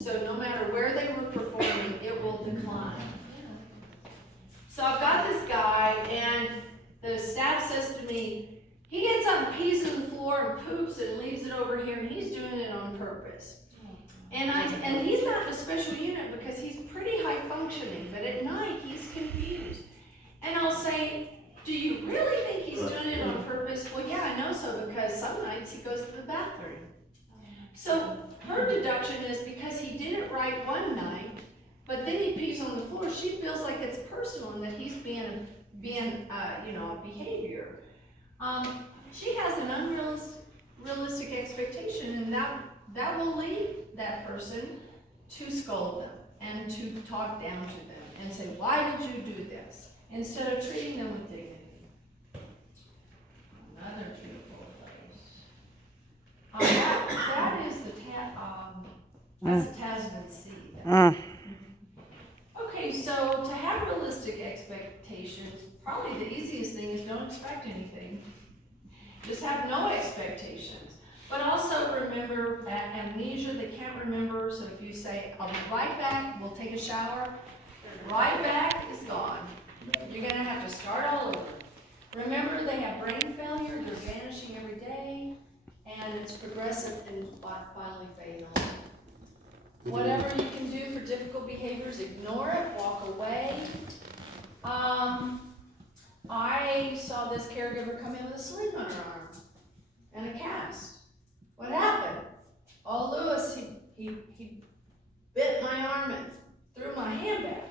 So no matter where they were performing, it will decline. So I've got this guy, and the staff says to me, he gets up and pees on the floor and poops and leaves it over here, and he's doing it on purpose. And he's not in a special unit because he's pretty high functioning, but at night he's confused. And I'll say, do you really think he's doing it on purpose? Well, yeah, I know so, because some nights he goes to the bathroom. So her deduction is because he did it right one night, but then he pees on the floor, she feels like it's personal and that he's being a behavior. She has an unrealistic expectation, and that will lead that person to scold them and to talk down to them and say, why did you do this? Instead of treating them with dignity. Another beautiful place. That is that's the Tasman Sea. Okay, so to have realistic expectations, probably the easiest thing is don't expect anything. Just have no expectations. But also remember that amnesia, they can't remember, so if you say, I'll be right back, we'll take a shower, right back is gone. You're gonna have to start all over. Remember, they have brain failure, they're vanishing every day, and it's progressive and finally fading away. Whatever you can do for difficult behaviors, ignore it, walk away. I saw this caregiver come in with a sling on her arm and a cast. What happened? Oh, Lewis, he bit my arm and threw my hand back.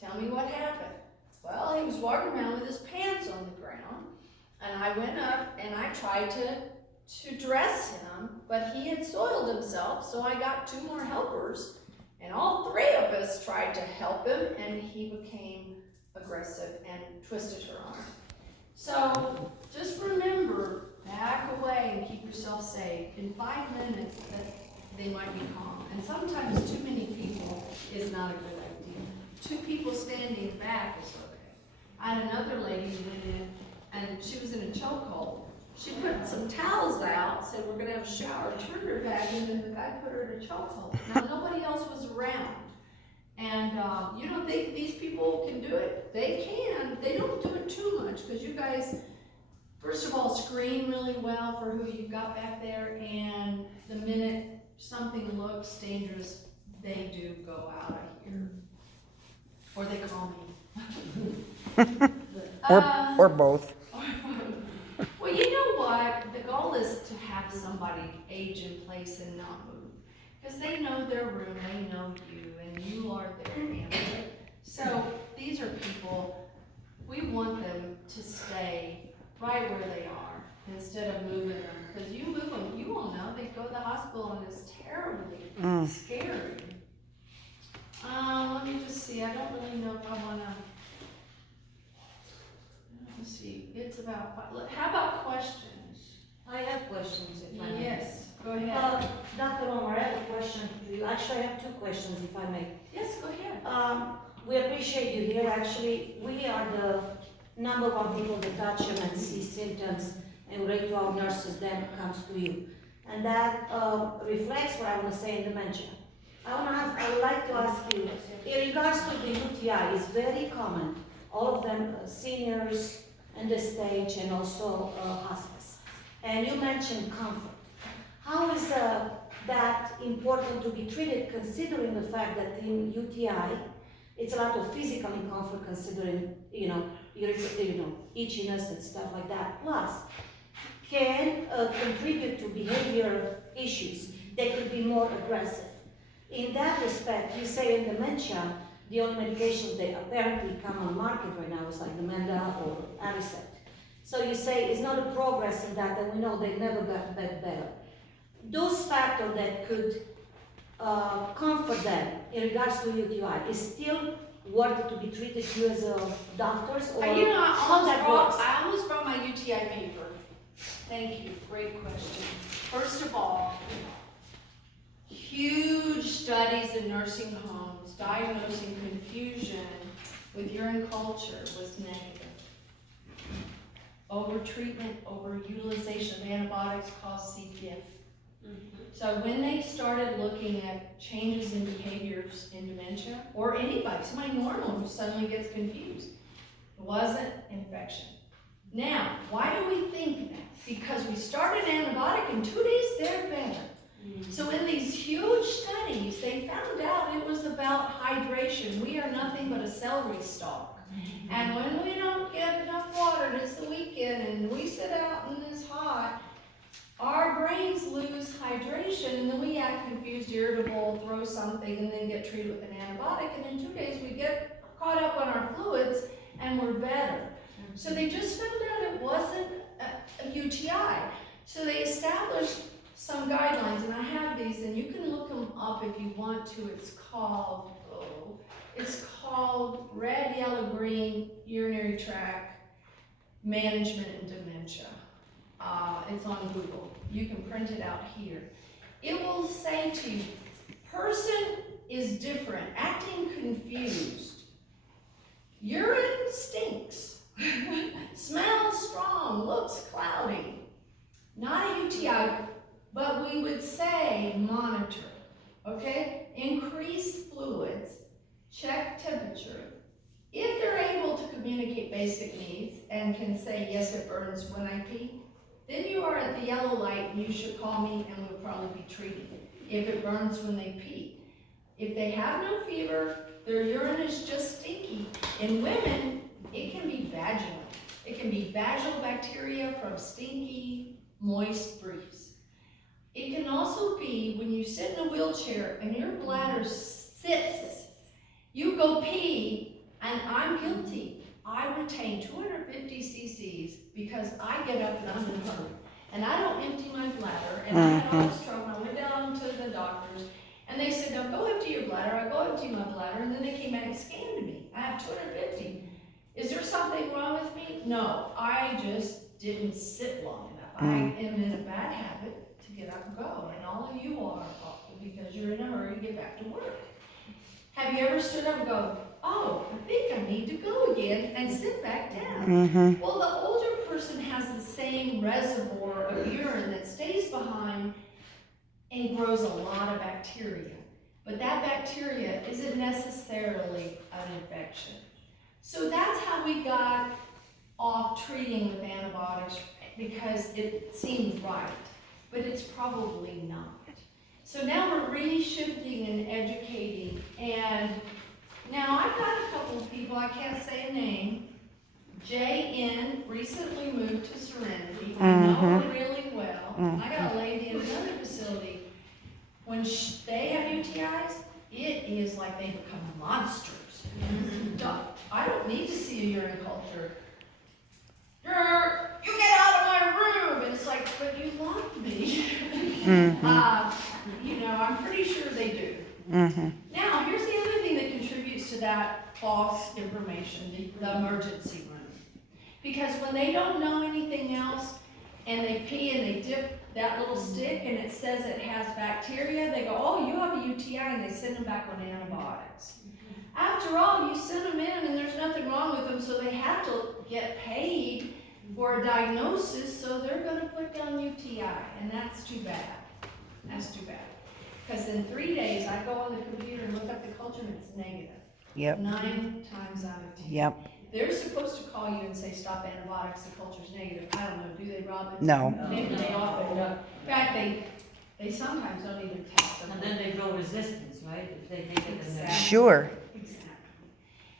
Tell me what happened. Well, he was walking around with his pants on the ground, and I went up and I tried to dress him, but he had soiled himself, so I got 2 more helpers, and all 3 of us tried to help him, and he became aggressive and twisted her arm. So just remember, back away and keep yourself safe. In 5 minutes, they might be calm. And sometimes too many people is not a good idea. 2 people standing back is okay. I had another lady who went in, and she was in a chokehold. She put some towels out, said we're gonna have a shower, turned her back, and then the guy put her in a chokehold. Now nobody else was around. And you don't think these people can do it? They can. They don't do it too much, because you guys, first of all, screen really well for who you've got back there, and the minute something looks dangerous, they do go out of here. Or they call me. Or both. Well, you know what? The goal is to have somebody age in place and not move. Because they know their room, they know you, and you are their family. So these are people, we want them to stay right where they are instead of moving them. Because you move them, you all know, they go to the hospital and it's terribly scary. Let me just see, I don't really know if I want to. Let's see, it's about 5. How about questions? I have questions if I may. Yes, go ahead. Dr. Roemer, I have a question to you. Actually, I have 2 questions if I may. Yes, go ahead. We appreciate you here. Actually, we are the number 1 people that touch them and see symptoms and relate to our nurses, then comes to you. And that reflects what I want to say in dementia. I would like to ask you, in regards to the UTI, it's very common. All of them seniors and the stage and also hospice. And you mentioned comfort. How is that important to be treated, considering the fact that in UTI, it's a lot of physical discomfort, considering itchiness and stuff like that. Plus, can contribute to behavior issues that could be more aggressive. In that respect, you say in dementia, the only medications that apparently come on market right now is like Namenda or Aricept. So you say it's not a progress in that, and we know they never got better. Those factors that could comfort them in regards to UTI is still worth it to be treated you as doctors, or how that works? I almost brought my UTI paper. Thank you, great question. First of all, huge studies in nursing homes diagnosing confusion with urine culture was negative. Over-treatment, over-utilization of antibiotics caused C. diff. So when they started looking at changes in behaviors in dementia, or anybody, somebody normal who suddenly gets confused, it wasn't infection. Now, why do we think that? Because we started antibiotic, in 2 days they're better. So in these huge studies, they found out it was about hydration. We are nothing but a celery stalk. And when we don't get enough water, and it's the weekend, and we sit out and it's hot, our brains lose hydration, and then we act confused, irritable, throw something, and then get treated with an antibiotic, and in 2 days we get caught up on our fluids, and we're better. So they just found out it wasn't a UTI. So they established some guidelines, and I have these, and you can look them up if you want to. It's called Red, Yellow, Green Urinary Tract Management in Dementia. It's on Google. You can print it out here. It will say to you, person is different, acting confused. Urine stinks. Smells strong, looks cloudy. Not a UTI, but we would say monitor, okay? Increase fluids, check temperature. If they're able to communicate basic needs and can say, yes, it burns when I pee, then you are at the yellow light and you should call me and we'll probably be treating it if it burns when they pee. If they have no fever, their urine is just stinky. In women, it can be vaginal. It can be vaginal bacteria from stinky, moist briefs. It can also be when you sit in a wheelchair and your bladder sits, you go pee, and I'm guilty. I retain 250 cc's because I get up and I'm in a hurry. And I don't empty my bladder, and I had all this trouble. I went down to the doctors, and they said, no, go empty your bladder. I go empty my bladder, and then they came back and scanned me. I have 250. Is there something wrong with me? No, I just didn't sit long enough. I am in a bad habit to get up and go, and all of you are because you're in a hurry to get back to work. Have you ever stood up and go, oh, I think I need to go again, and sit back down? Well, the older person has the same reservoir of urine that stays behind and grows a lot of bacteria. But that bacteria isn't necessarily an infection. So that's how we got off treating with antibiotics, because it seemed right, but it's probably not. So now we're reshifting and educating, and now I've got a couple of people, I can't say a name. JN recently moved to Serenity. I know her really well. I got a lady in another facility. When they have UTIs, it is like they become monsters. I don't need to see a urine culture. You get out of my room! And it's like, but you love me. I'm pretty sure they do. Now, here's the other thing that contributes to that false information, the emergency room. Because when they don't know anything else, and they pee and they dip that little stick and it says it has bacteria, they go, oh, you have a UTI, and they send them back on antibiotics. After all, you send them in and there's nothing wrong with them, so they have to get paid for a diagnosis, so they're going to put down UTI, and that's too bad. That's too bad. Because in 3 days, I go on the computer and look up the culture, and it's negative. Yep. 9 times out of 10. Yep. They're supposed to call you and say, stop antibiotics, the culture's negative. I don't know, do they, Robin? No. Maybe they often don't. In fact, they sometimes don't even test them. And then they grow resistance, right? If they take it in there. Sure. Exactly.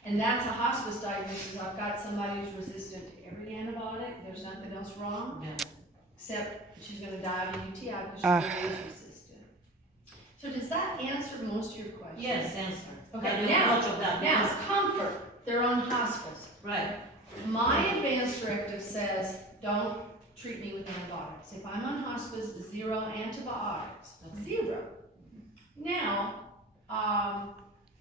And that's a hospice diagnosis. I've got somebody who's resistant to every antibiotic. There's nothing else wrong, Yeah. except she's going to die of a UTI because she is resistant. So does that answer most of your questions? Yes, answer. Okay, I do now, much of that. now, because- comfort. They're on hospice. Right. My advance directive says, don't treat me with antibiotics. If I'm on hospice, 0 antibiotics. 0. Now,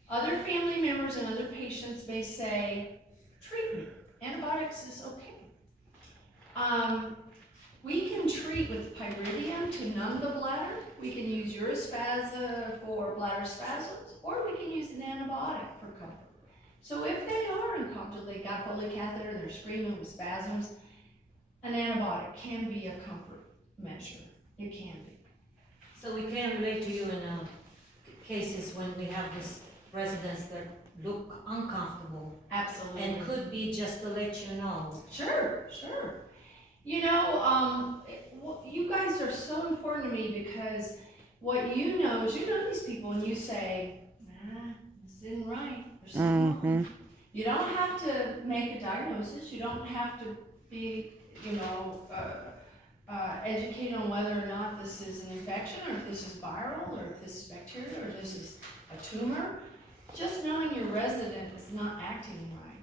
other family members and other patients may say, treat me. Antibiotics is okay. We can treat with pyridium to numb the bladder. We can use Urispasa for bladder spasms, or we can use an antibiotic for comfort. So if they are uncomfortable, they got Foley catheter, they're screaming with spasms, an antibiotic can be a comfort measure. It can be. So we can relate to you in cases when we have this residents that look uncomfortable Absolutely. and could be just to let you know. Sure, sure. You know, you guys are so important to me because what you know is you know these people and you say, nah, this isn't right, there's something wrong. You don't have to make a diagnosis, you don't have to be, you know, educated on whether or not this is an infection, or if this is viral, or if this is bacteria, or this is a tumor. Just knowing your resident is not acting right.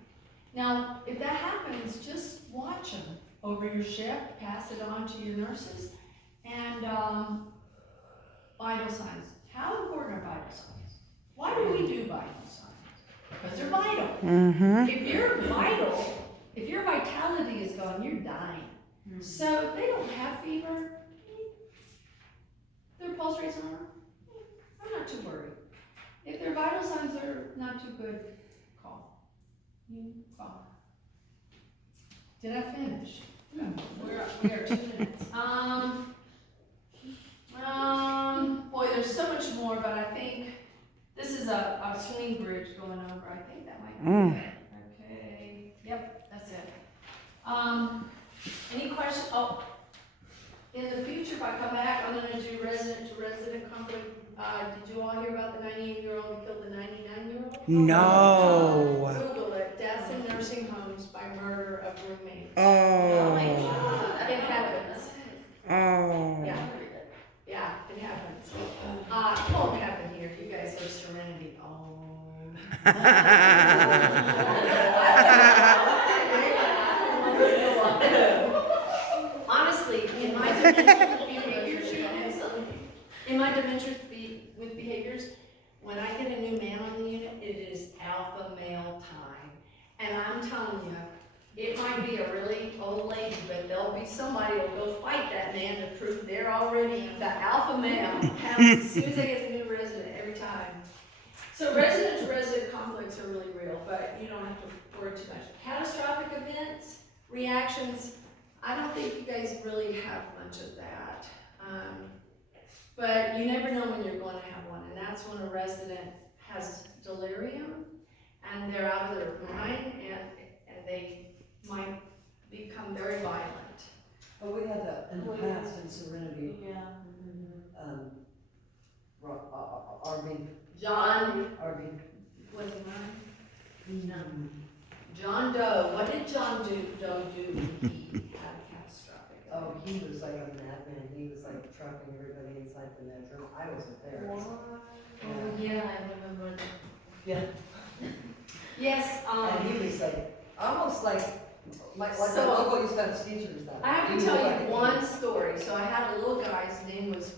Now, if that happens, just watch them over your shift, pass it on to your nurses, and vital signs. How important are vital signs? Why do we do vital signs? Because they're vital. If you're vital, if your vitality is gone, you're dying. So they don't have fever. Their pulse rate's normal. I'm not too worried. If their vital signs are not too good, call. You call. Did I finish? We are 2 minutes. Boy, there's so much more, but I think this is a swing bridge going over. I think that might be it. Okay. Yep, that's it. Any questions? Oh, in the future, if I come back, I'm gonna do resident to resident conflict. Did you all hear about the 98-year-old who killed the 99-year-old? No. Google it, deaths in nursing homes by murder of roommates. Oh. It happens. Oh. Yeah. Yeah, it happens. It won't happen here. You guys are Serenity. Honestly, in my dementia with behaviors units, with behaviors, when I get a new man on the unit, it is alpha male time. And I'm telling you, it might be a really old lady, but there'll be somebody who'll go fight that man to prove they're already the alpha male. Happens as soon as they get a new resident, every time. So resident to resident conflicts are really real, but you don't have to worry too much. Catastrophic events, reactions, I don't think you guys really have much of that. But you never know when you're going to have one, and that's when a resident has delirium, and they're out of their mind, and they might become very violent. But we had that in the past in Serenity, Yeah. Arby, John, was it mine? No. John Doe, what did John Doe do when he had a catastrophic event? oh, he was like a madman, he was like trapping everybody inside the bedroom, I wasn't there. Oh, yeah, I remember that. Yeah, Yes, and he was like, almost like my So- local used to have teachers that. I have He to was tell like you a one kid. story. So I had a little guy, his name was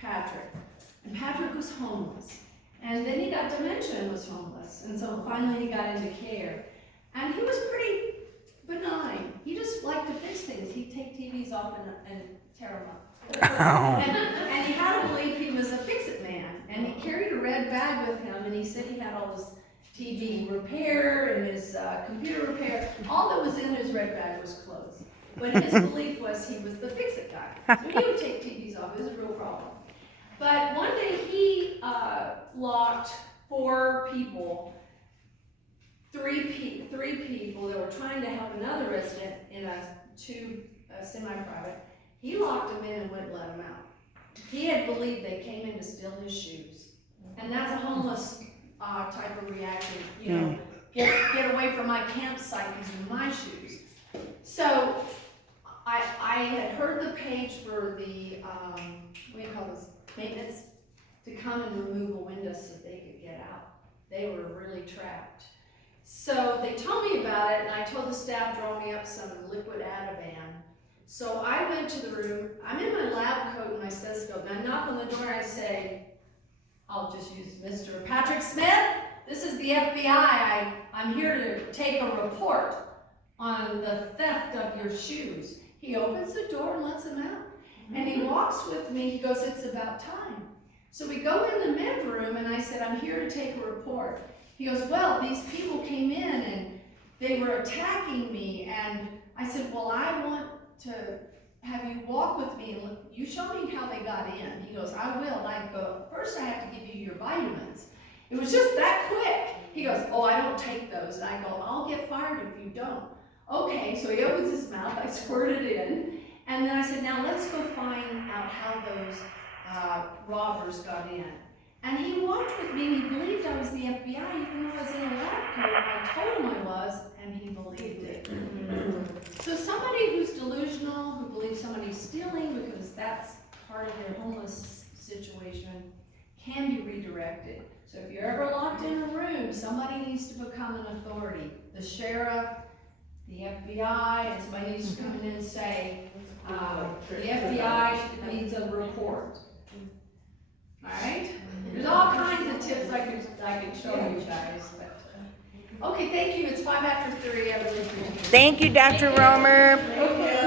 Patrick. And Patrick was homeless. And then he got dementia and was homeless. And so finally he got into care. And he was pretty benign. He just liked to fix things. He'd take TVs off and tear them up. And he had to believe he was a fix-it man. And he carried a red bag with him, and he said he had all this TV repair and his computer repair. All that was in his red bag was clothes. But his belief was he was the fix-it guy. So he would take TVs off. It was a real problem. But one day he locked 4 people, three people that were trying to help another resident in a semi-private. He locked them in and wouldn't let them out. He had believed they came in to steal his shoes. And that's a homeless type of reaction, you know, get away from my campsite, these are my shoes. So I had heard the page for the, what do you call this, maintenance, to come and remove a window so they could get out. They were really trapped. So they told me about it, and I told the staff, draw me up some liquid Ativan. So I went to the room, I'm in my lab coat and my stethoscope, and I knock on the door and I say, I'll just use Mr. Patrick Smith, this is the FBI, I'm here to take a report on the theft of your shoes. He opens the door and lets them out. And he walks with me, he goes, it's about time. So we go in the med room and I said, I'm here to take a report. He goes, well, these people came in and they were attacking me. And I said, well, I want to have you walk with me and look, you show me how they got in. He goes, I will. And I go, first I have to give you your vitamins. It was just that quick. He goes, oh, I don't take those. And I go, I'll get fired if you don't. Okay, so he opens his mouth, I squirt it in. And then I said, now let's go find out how those robbers got in. And he walked with me, and he believed I was the FBI, even though I was in a lab coat. I told him I was, and he believed it. So somebody who's delusional, who believes somebody's stealing because that's part of their homeless situation, can be redirected. So if you're ever locked in a room, somebody needs to become an authority. The sheriff, the FBI, and somebody needs to come in and say, the FBI needs a report. Alright? There's all kinds of tips I could show you guys. But, okay, thank you. It's 3:05. I really appreciate it. Thank you, Dr. Roemer. Okay.